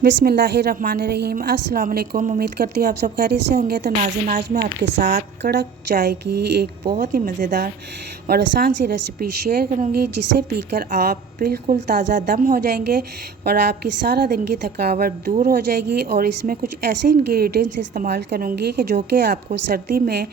बिस्मिल्लाहिर्रहमानिर्रहीम। अस्सलाम वालेकुम। उम्मीद करती हूँ आप सब खैरियत से होंगे। तो नाज़रीन, आज मैं आपके साथ कड़क चाय की एक बहुत ही मज़ेदार और आसान सी रेसिपी शेयर करूँगी, जिसे पीकर आप बिल्कुल ताज़ा दम हो जाएंगे और आपकी सारा दिन की थकावट दूर हो जाएगी। और इसमें कुछ ऐसे इंग्रेडिएंट्स इस्तेमाल करूँगी कि जो कि आपको सर्दी में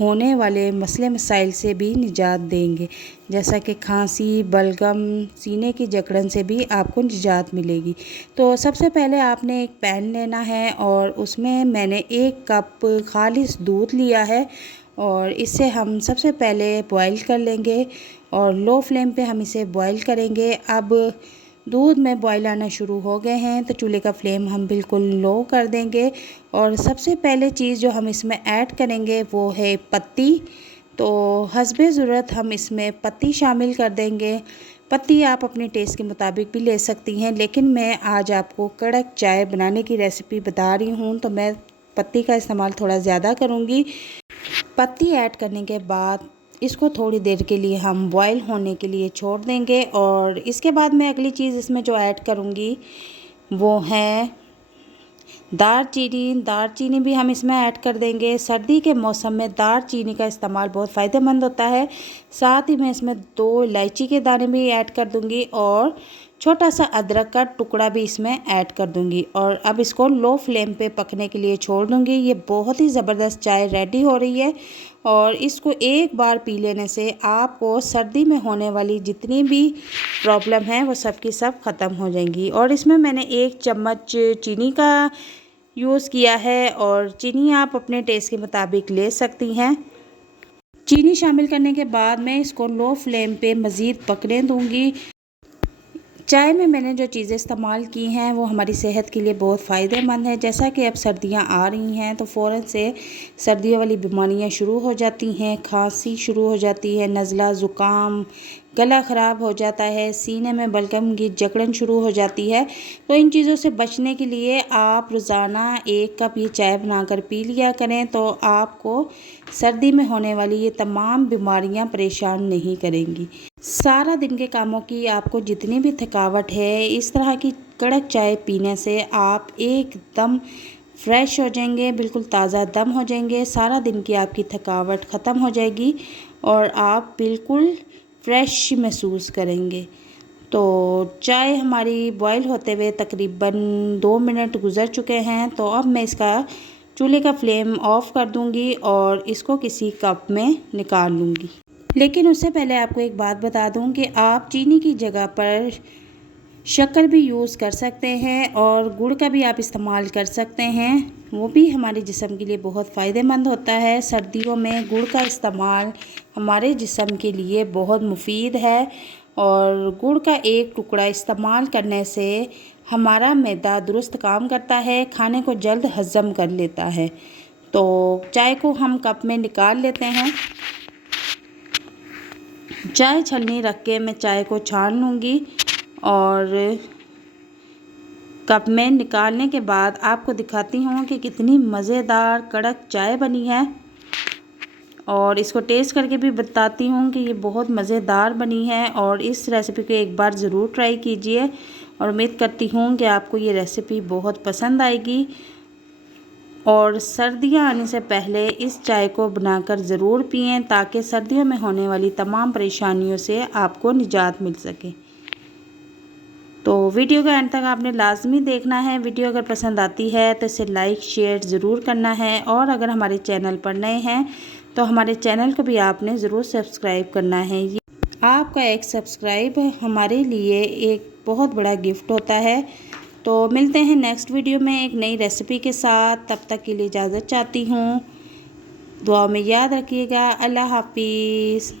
होने वाले मसले मसाइल से भी निजात देंगे, जैसा कि खांसी, बलगम, सीने की जकड़न से भी आपको निजात मिलेगी। तो सबसे पहले आपने एक पैन लेना है और उसमें मैंने 1 कप खालिस दूध लिया है और इसे हम सबसे पहले बॉईल कर लेंगे और लो फ्लेम पे हम इसे बॉईल करेंगे। अब दूध में बॉईल आना शुरू हो गए हैं तो चूल्हे का फ्लेम हम बिल्कुल लो कर देंगे। और सबसे पहले चीज़ जो हम इसमें ऐड करेंगे वो है पत्ती। तो हस्बे ज़रूरत हम इसमें पत्ती शामिल कर देंगे। पत्ती आप अपने टेस्ट के मुताबिक भी ले सकती हैं, लेकिन मैं आज आपको कड़क चाय बनाने की रेसिपी बता रही हूँ तो मैं पत्ती का इस्तेमाल थोड़ा ज़्यादा करूँगी। पत्ती ऐड करने के बाद इसको थोड़ी देर के लिए हम बॉईल होने के लिए छोड़ देंगे। और इसके बाद मैं अगली चीज़ इसमें जो ऐड करूँगी वो है दालचीनी। दालचीनी भी हम इसमें ऐड कर देंगे। सर्दी के मौसम में दालचीनी का इस्तेमाल बहुत फ़ायदेमंद होता है। साथ ही मैं इसमें 2 इलायची के दाने भी ऐड कर दूंगी और छोटा सा अदरक का टुकड़ा भी इसमें ऐड कर दूंगी। और अब इसको लो फ्लेम पे पकने के लिए छोड़ दूंगी। ये बहुत ही ज़बरदस्त चाय रेडी हो रही है और इसको एक बार पी लेने से आपको सर्दी में होने वाली जितनी भी प्रॉब्लम है वो सब की सब ख़त्म हो जाएंगी। और इसमें मैंने 1 चम्मच चीनी का यूज़ किया है और चीनी आप अपने टेस्ट के मुताबिक ले सकती हैं। चीनी शामिल करने के बाद मैं इसको लो फ्लेम पे मज़ीद पकने दूंगी। चाय में मैंने जो चीज़ें इस्तेमाल की हैं वो हमारी सेहत के लिए बहुत फ़ायदेमंद है। जैसा कि अब सर्दियां आ रही हैं तो फ़ौरन से सर्दियों वाली बीमारियां शुरू हो जाती हैं। खांसी शुरू हो जाती है, नज़ला, ज़ुकाम, गला ख़राब हो जाता है, सीने में बलगम की जकड़न शुरू हो जाती है। तो इन चीज़ों से बचने के लिए आप रोज़ाना 1 कप ये चाय बनाकर पी लिया करें तो आपको सर्दी में होने वाली ये तमाम बीमारियां परेशान नहीं करेंगी। सारा दिन के कामों की आपको जितनी भी थकावट है, इस तरह की कड़क चाय पीने से आप एकदम फ्रेश हो जाएंगे, बिल्कुल ताज़ा दम हो जाएंगे। सारा दिन की आपकी थकावट ख़त्म हो जाएगी और आप बिल्कुल फ्रेश महसूस करेंगे। तो चाय हमारी बॉईल होते हुए तकरीबन 2 मिनट गुज़र चुके हैं। तो अब मैं इसका चूल्हे का फ्लेम ऑफ़ कर दूंगी और इसको किसी कप में निकाल लूँगी। लेकिन उससे पहले आपको एक बात बता दूं कि आप चीनी की जगह पर शक्कर भी यूज़ कर सकते हैं और गुड़ का भी आप इस्तेमाल कर सकते हैं। वो भी हमारे जिस्म के लिए बहुत फ़ायदेमंद होता है। सर्दियों में गुड़ का इस्तेमाल हमारे जिस्म के लिए बहुत मुफीद है और गुड़ का 1 टुकड़ा इस्तेमाल करने से हमारा मैदा दुरुस्त काम करता है, खाने को जल्द हज़म कर लेता है। तो चाय को हम कप में निकाल लेते हैं। चाय छलनी रख के मैं चाय को छान लूँगी और कप में निकालने के बाद आपको दिखाती हूँ कि कितनी मज़ेदार कड़क चाय बनी है। और इसको टेस्ट करके भी बताती हूँ कि ये बहुत मज़ेदार बनी है और इस रेसिपी को एक बार ज़रूर ट्राई कीजिए और उम्मीद करती हूँ कि आपको ये रेसिपी बहुत पसंद आएगी। और सर्दियाँ आने से पहले इस चाय को बनाकर ज़रूर पिएं ताकि सर्दियों में होने वाली तमाम परेशानियों से आपको निजात मिल सके। तो वीडियो का एंड तक आपने लाजमी देखना है। वीडियो अगर पसंद आती है तो इसे लाइक शेयर ज़रूर करना है और अगर हमारे चैनल पर नए हैं तो हमारे चैनल को भी आपने ज़रूर सब्सक्राइब करना है। ये आपका एक सब्सक्राइब हमारे लिए एक बहुत बड़ा गिफ्ट होता है। तो मिलते हैं नेक्स्ट वीडियो में एक नई रेसिपी के साथ। तब तक के लिए इजाज़त चाहती हूँ। दुआ में याद रखिएगा। अल्लाह हाफिज़।